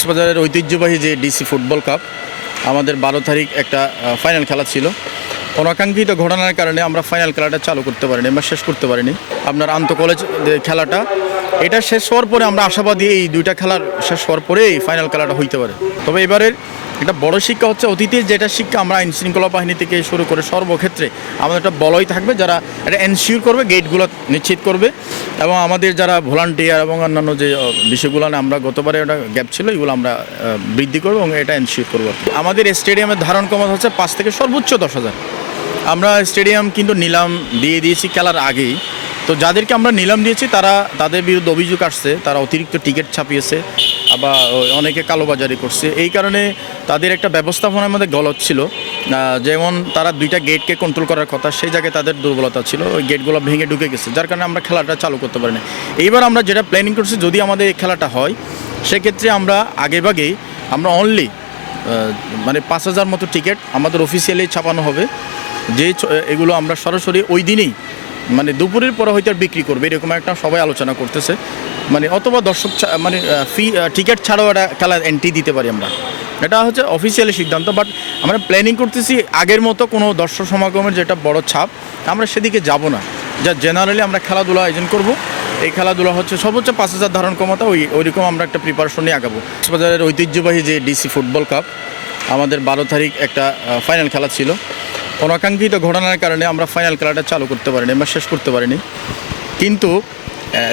কক্সবাজারের ঐতিহ্যবাহী যে ডিসি ফুটবল কাপ আমাদের 12 তারিখ একটা ফাইনাল খেলা ছিল। অনাকাঙ্ক্ষিত ঘটনার কারণে আমরা ফাইনাল খেলাটা চালু করতে পারিনি বা শেষ করতে পারিনি। আপনার আন্তঃকলেজ খেলাটা এটা শেষ হওয়ার পরে আমরা আশাবাদী এই দুইটা খেলার শেষ হওয়ার পরে এই ফাইনাল খেলাটা হইতে পারে। তবে এবারের একটা বড় শিক্ষা হচ্ছে অতীতে যেটা শিক্ষা আমরা আইন শৃঙ্খলা বাহিনী থেকে শুরু করে সর্বক্ষেত্রে আমাদের একটা বলয় থাকবে যারা এটা এনশিওর করবে, গেটগুলো নিশ্চিত করবে এবং আমাদের যারা ভলান্টিয়ার এবং অন্যান্য যে বিষয়গুলো আমরা গতবারে একটা গ্যাপ ছিল এগুলো আমরা বৃদ্ধি করবো এবং এটা এনশিওর করবো। আমাদের স্টেডিয়ামের ধারণ ক্ষমতা হচ্ছে 5 থেকে সর্বোচ্চ 10,000। আমরা স্টেডিয়াম কিন্তু নিলাম দিয়ে দিয়েছি খেলার আগেই। তো যাদেরকে আমরা নিলাম দিয়েছি তাদের বিরুদ্ধে অভিযোগ আসছে, তারা অতিরিক্ত টিকিট ছাপিয়েছে বা অনেকে কালোবাজারি করছে। এই কারণে তাদের একটা ব্যবস্থাপনার মধ্যে গলত ছিল। যেমন তারা 2টা গেটকে কন্ট্রোল করার কথা, সেই জায়গায় তাদের দুর্বলতা ছিল, ওই গেটগুলো ভেঙে ঢুকে গেছে, যার কারণে আমরা খেলাটা চালু করতে পারিনি। এইবার আমরা যেটা প্ল্যানিং করছি, যদি আমাদের এই খেলাটা হয় সেক্ষেত্রে আমরা আগেভাগেই আমরা অনলি 5,000 মতো টিকিট আমাদের অফিসিয়ালি ছাপানো হবে, যে এগুলো আমরা সরাসরি ওই দিনেই দুপুরের পরে হয়তো বিক্রি করবে, এরকম একটা সবাই আলোচনা করতেছে। অথবা দর্শক টিকিট ছাড়াও একটা খেলার এন্ট্রি দিতে পারি আমরা, এটা হচ্ছে অফিসিয়ালি সিদ্ধান্ত। বাট আমরা প্ল্যানিং করতেছি আগের মতো কোনো দর্শক সমাগমের যেটা বড় ছাপ আমরা সেদিকে যাব না। যা জেনারেলি আমরা খেলাধুলা আয়োজন করব। এই খেলাধুলা হচ্ছে সর্বোচ্চ 5,000 ধারণ ক্ষমতা, ওইরকম আমরা একটা প্রিপারেশন নিয়ে আগাবো। কক্সবাজারের ঐতিহ্যবাহী যে ডিসি ফুটবল কাপ আমাদের 12 তারিখ একটা ফাইনাল খেলা ছিল। অনাকাঙ্ক্ষিত ঘটনার কারণে আমরা ফাইনাল খেলাটা চালু করতে পারিনি বা শেষ করতে পারিনি। কিন্তু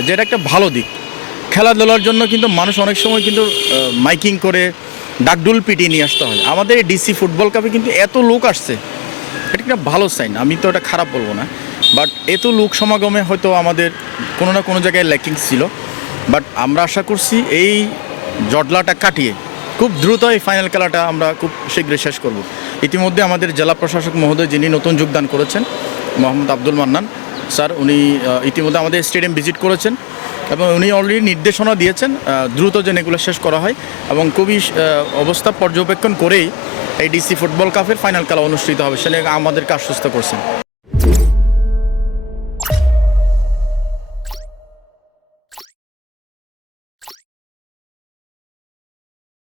যেটা একটা ভালো দিক, খেলাধুলার জন্য কিন্তু মানুষ অনেক সময় কিন্তু মাইকিং করে ডাকডুল পিটিয়ে নিয়ে আসতে হয়। আমাদের এই ডিসি ফুটবল কাপে কিন্তু এত লোক আসছে, এটা একটা ভালো সাইন, আমি তো এটা খারাপ বলবো না। বাট এত লোক সমাগমে হয়তো আমাদের কোনো না কোনো জায়গায় ল্যাকিং ছিল। বাট আমরা আশা করছি এই জটলাটা কাটিয়ে খুব দ্রুত এই ফাইনাল খেলাটা আমরা খুব শীঘ্রই শেষ করব। ইতিমধ্যে আমাদের জেলা প্রশাসক মহোদয়, যিনি নতুন যোগদান করেছেন, মোহাম্মদ আব্দুল মান্নান স্যার, উনি ইতিমধ্যে আমাদের স্টেডিয়াম ভিজিট করেছেন এবং উনি অলরেডি নির্দেশনা দিয়েছেন দ্রুত যেন এগুলো শেষ করা হয় এবং খুবই অবস্থা পর্যবেক্ষণ করেই এই ডিসি ফুটবল কাপের ফাইনাল খেলা অনুষ্ঠিত হবে, সেটা আমাদেরকে আশ্বস্ত করছেন।